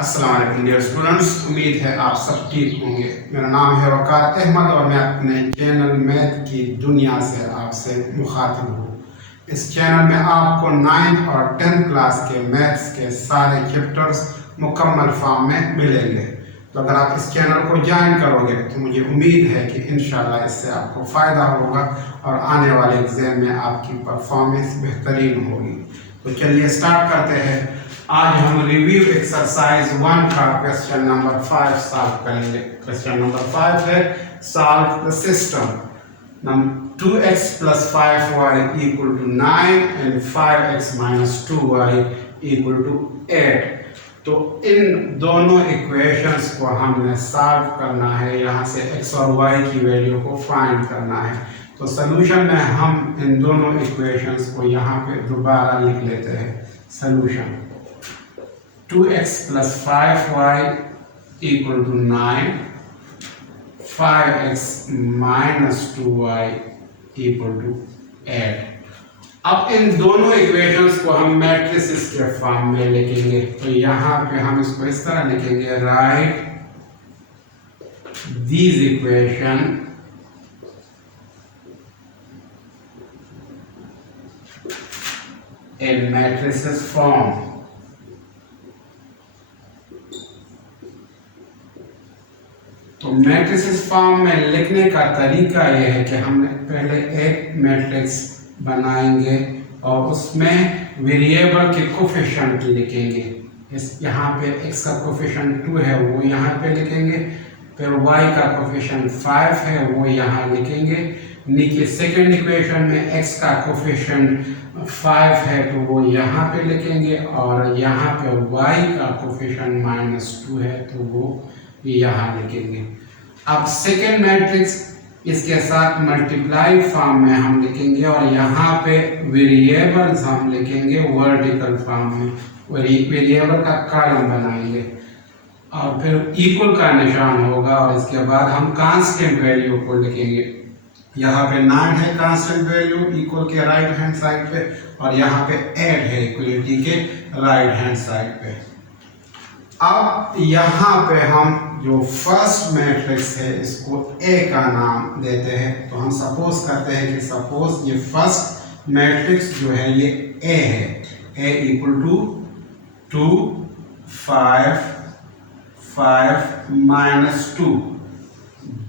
अस्सलाम वालेकुम dear students, उम्मीद है आप सब ठीक होंगे। मेरा नाम है वकार अहमद और मैं अपने चैनल मैथ की दुनिया से आपसे मुखातिब हूँ। इस चैनल में आपको 9th और 10th क्लास के मैथ्स के सारे चैप्टर्स मुकम्मल फॉर्म में मिलेंगे। तो अगर आप इस चैनल को ज्वाइन करोगे तो मुझे उम्मीद है कि इंशाल्लाह इससे आपको फ़ायदा होगा और आने वाले एग्ज़ाम में आपकी परफॉर्मेंस बेहतरीन होगी। तो चलिए स्टार्ट करते हैं। आज हम रिव्यू एक्सरसाइज 1 का क्वेश्चन नंबर 5 सॉल्व करेंगे। क्वेश्चन नंबर 5 है solve the system 2x plus 5y equal to 9 and 5x minus 2y equal to 8। तो इन दोनों इक्वेशंस को हमने सॉल्व करना है। यहाँ से x और y की वैल्यू को फाइंड करना है। तो सॉल्यूशन में हम इन दोनों इक्वेशंस को यहाँ पे दोबारा लिख लेते हैं। Solution 2x plus 5y equal to 9, 5x minus 2y equal to 8। अब इन दोनों इक्वेशंस को हम मैट्रिसेस के फॉर्म में लिखेंगे। तो यहाँ पे हम इसको इस तरह लिखेंगे, right these equation in matrices form। तो मैट्रिसेस फॉर्म में लिखने का तरीका यह है कि हमने पहले एक मैट्रिक्स बनाएंगे और उसमें वेरिएबल के कोफिशिएंट लिखेंगे। इस यहाँ पे x का कोफिशिएंट 2 है वो यहाँ पे लिखेंगे, फिर y का कोफिशिएंट 5 है वो यहाँ लिखेंगे। नीचे सेकेंड इक्वेशन में x का कोफिशिएंट 5 है तो वो यहाँ पे लिखेंगे और यहाँ पे y का कोफिशिएंट -2 है तो वो यहाँ लिखेंगे। अब सेकेंड मैट्रिक्स इसके साथ मल्टीप्लाई फॉर्म में हम लिखेंगे और यहाँ पे वेरिएबल्स हम लिखेंगे वर्टिकल फॉर्म में। वेरिएबल का कॉलम बनाएंगे और फिर इक्वल का निशान होगा और इसके बाद हम कांस्टेंट वैल्यू को लिखेंगे। यहाँ पे 9 है कांस्टेंट वैल्यू इक्वल के राइट हैंड साइड पे और यहाँ पे 8 है इक्वलिटी के राइट हैंड साइड पे। अब यहाँ पे हम जो फर्स्ट मैट्रिक्स है इसको A का नाम देते हैं। तो हम सपोज करते हैं कि सपोज ये फर्स्ट मैट्रिक्स जो है ये A है। A equal to 2 5 5 minus 2।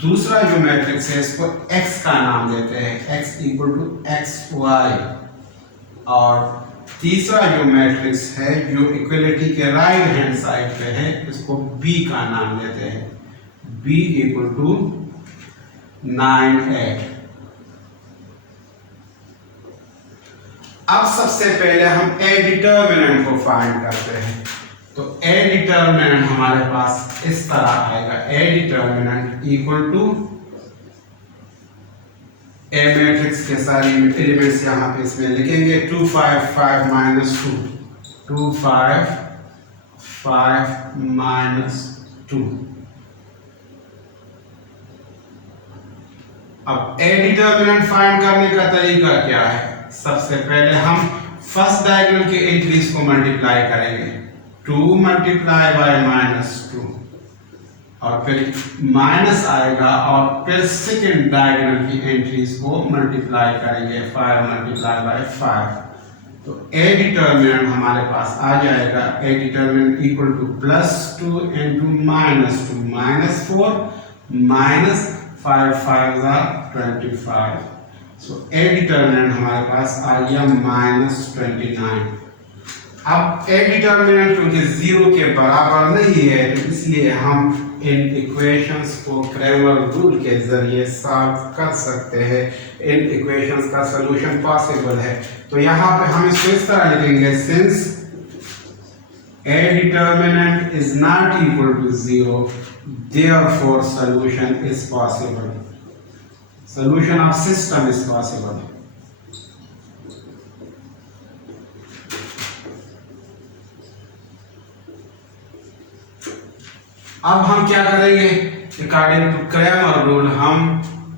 दूसरा जो मैट्रिक्स है इसको X का नाम देते हैं, X इक्वल टू XY। और तीसरा जो मैट्रिक्स है जो इक्वलिटी के राइट हैंड साइड पे है इसको B का नाम देते हैं, B इक्वल टू 9 8। अब सबसे पहले हम A डिटर्मिनेंट को फाइंड करते हैं। तो A डिटर्मिनेंट हमारे पास इस तरह आएगा, A determinant equal to A matrix के सारे एलिमेंट्स यहाँ पे इसमें लिखेंगे 2 5 5 माइनस 2 2 5 5 माइनस 2। अब A डिटर्मिनेंट फाइंड करने का तरीका क्या है? सबसे पहले हम फर्स्ट डायगोनल के एंट्रीज को मल्टीप्लाई करेंगे। 2 मल्टीप्लाई बाय -2 और फिर माइनस आएगा और फिर सेकेंड डायगोनल की एंट्रीज को मल्टीप्लाई करेंगे 5 मल्टीप्लाई बाय 5। तो A डिटर्मिनेंट हमारे पास आ जाएगा, A determinant equal to +2 into -2 -4 minus 5 5 25। So A determinant हमारे पास आ गया -29। अब A डिटर्मिनेंट क्योंकि 0 के बराबर नहीं है तो इसलिए हम इन इक्वेशंस को क्रैमर रूल के जरिए सॉल्व कर सकते हैं। इन इक्वेशंस का सॉल्यूशन पॉसिबल है। तो यहाँ पे हम इसको इस तरह लिखेंगे, since A determinant is not equal to 0 therefore solution is possible. Solution of system is possible. अब हम क्या करेंगे, अकॉर्डिंग टू क्रैमर रूल हम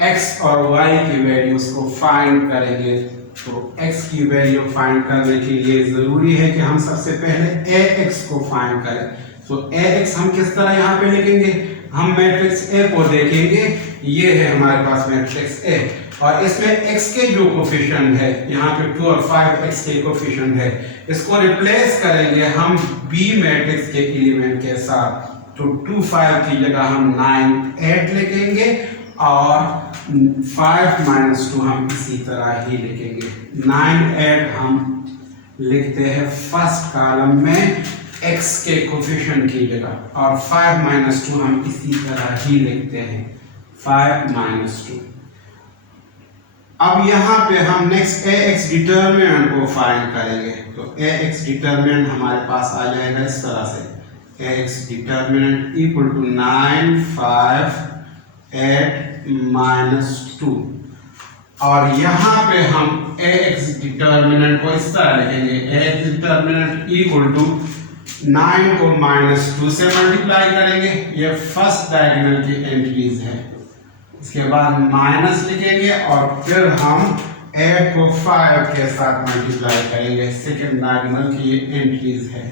x और y की वैल्यूज को फाइंड करेंगे। तो x की वैल्यू फाइंड करने के लिए जरूरी है कि हम सबसे पहले ax को फाइंड करें। तो ax हम किस तरह यहाँ पे लिखेंगे, हम मैट्रिक्स A को देखेंगे, ये है हमारे पास मैट्रिक्स A और इसमें x के जो कोफिशिएंट है यहाँ पे 2 और 5 x के कोफिशिएंट है, इसको रिप्लेस करेंगे हम B मैट्रिक्स के एलिमेंट के साथ। तो 2 5 की जगह हम 9 8 लिखेंगे और 5 - 2 हम इसी तरह ही लिखेंगे। 9 8 हम लिखते हैं फर्स्ट कॉलम में x के कोफिशिएंट की जगह और 5 - 2 हम इसी तरह ही लिखते हैं 5 - 2। अब यहाँ पे हम नेक्स्ट ax डिटरमिनेंट को फाइंड करेंगे। तो ax डिटरमिनेंट हमारे पास आ जाएगा इस तरह से, ax डिटरमिनेंट इक्वल टू 9 5 8 - 2 और यहाँ पे हम ax डिटरमिनेंट को इस तरह लिखेंगे, ax डिटरमिनेंट इक्वल टू 9 को -2 से मल्टीप्लाई करेंगे, ये फर्स्ट डायगोनल की एंट्रीज है। इसके बाद माइनस लिखेंगे और फिर हम 8 को 5 के साथ मल्टीप्लाई करेंगे, सेकेंड डायगोनल की ये एंट्रीज है।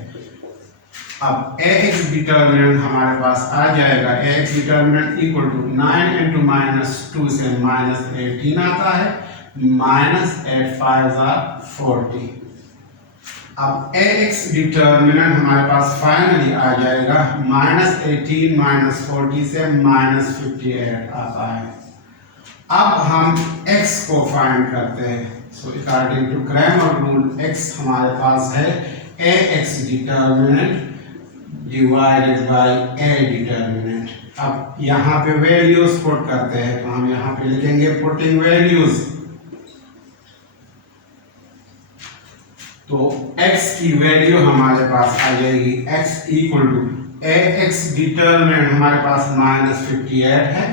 अब ax डिटरमिनेंट हमारे पास आ जाएगा, ax डिटरमिनेंट इक्वल टू 9 × -2 से -18 आता है, -8 5 40। अब ax डिटरमिनेंट हमारे पास फाइनली आ जाएगा -18 - 40 से -58 आता है। अब हम x को फाइंड करते हैं। So according to Cramer rule x हमारे पास है ax determinant divided by a determinant. अब यहाँ पे वैल्यूज पुट करते हैं, तो हम यहाँ पे लिखेंगे पुटिंग वैल्यूज। तो x की वैल्यू हमारे पास आ जाएगी, x equal to ax determinant हमारे पास -58 है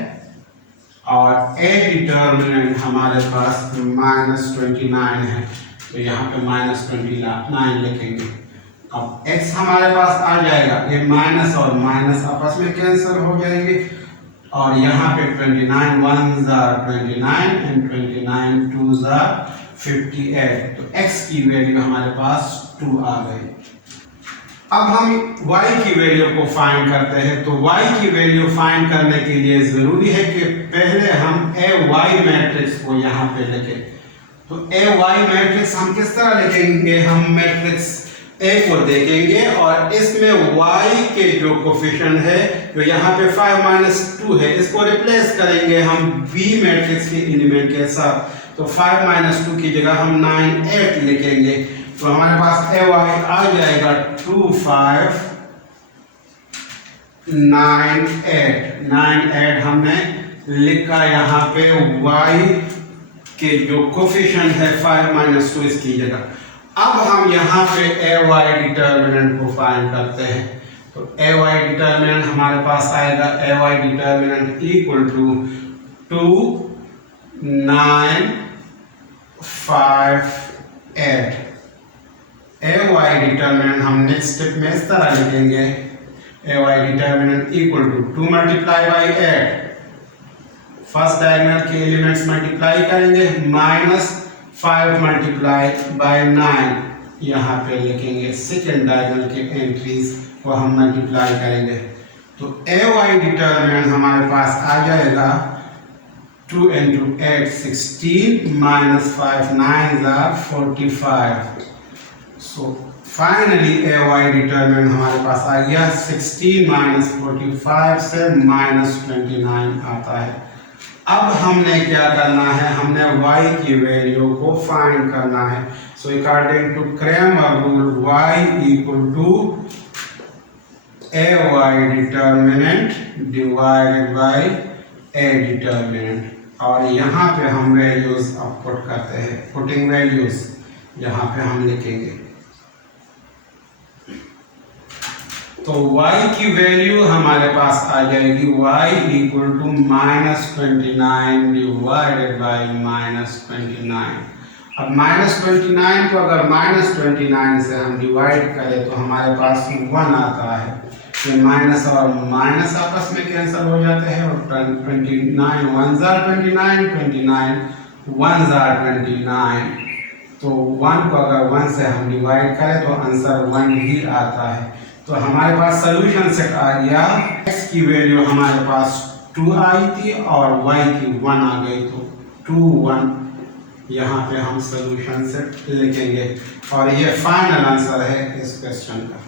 और a डिटरमिनेंट हमारे पास -29 है, तो यहाँ पे -29 लिखेंगे। अब x हमारे पास आ जाएगा, ये माइनस और माइनस आपस में कैंसिल हो जाएंगे और यहाँ पे 29 1s are 29 and 29 2s are 58। तो x की वैल्यू हमारे पास 2 आ गई। अब हम y की वैल्यू को फाइंड करते हैं। तो y की वैल्यू फाइंड करने के लिए जरूरी है कि पहले हम ay मैट्रिक्स को यहाँ पे लिखें। तो ay मैट्रिक्स हम किस तरह लिखेंगे, हम मैट्रिक्स A को देखेंगे और इसमें y के जो कोफिशिएंट है, जो यहाँ पे 5 - 2 है, इसको रिप्लेस करेंगे हम B मैट्रिक्स के एलिमेंट के साथ। तो 5 - 2 की जगह हम 9 8 लिखेंगे, तो हमारे पास ay आ जाएगा 2 5 9 8। 9 8 हमने लिखा यहाँ पे y के जो कोफिशिएंट है 5 - 2 इसकी जगह। अब हम यहाँ पे ay डिटरमिनेंट को फाइंड करते हैं। तो ay डिटरमिनेंट हमारे पास आएगा, ay determinant equal to 2 9 5 8। ay determinant हम नेक्स्ट स्टेप में इस तरह लिखेंगे, ay determinant equal to 2 multiply by 8, first diagonal के एलिमेंट्स मल्टीप्लाई करेंगे, -5 मल्टीप्लाई बाय 9 यहाँ पे लिखेंगे, सेकेंड डायगोनल के एंट्रीज को हम मल्टीप्लाई करेंगे। तो ay डिटरमिनेंट हमारे पास आ जाएगा 2 × 8 16 -5 9s are 45। So finally ay determinant हमारे पास आ गया 16 - 45 से -29 आता है। अब हमने क्या करना है, हमने y की वैल्यू को फाइंड करना है। So according to Cramer rule y equal to ay determinant divided by a determinant और यहाँ पे हम वैल्यूज अब पुट करते हैं, पुटिंग वैल्यूज यहाँ पे हम लिखेंगे। तो y की वैल्यू हमारे पास आ जाएगी, y equal to -29 divided by -29। अब -29 को अगर -29 से हम डिवाइड करें तो हमारे पास 1 आता है। ये माइनस और माइनस आपस में कैंसिल हो जाते हैं और 29 1s are 29 29 1s are 29। तो 1 को अगर 1 से हम डिवाइड करें तो आंसर 1 ही आता है। तो हमारे पास सोल्यूशन सेट आ गया। x की वैल्यू हमारे पास 2 आई थी और y की 1 आ गई, तो 2 1 यहाँ पे हम सोल्यूशन सेट लिखेंगे और ये फाइनल आंसर है इस क्वेश्चन का।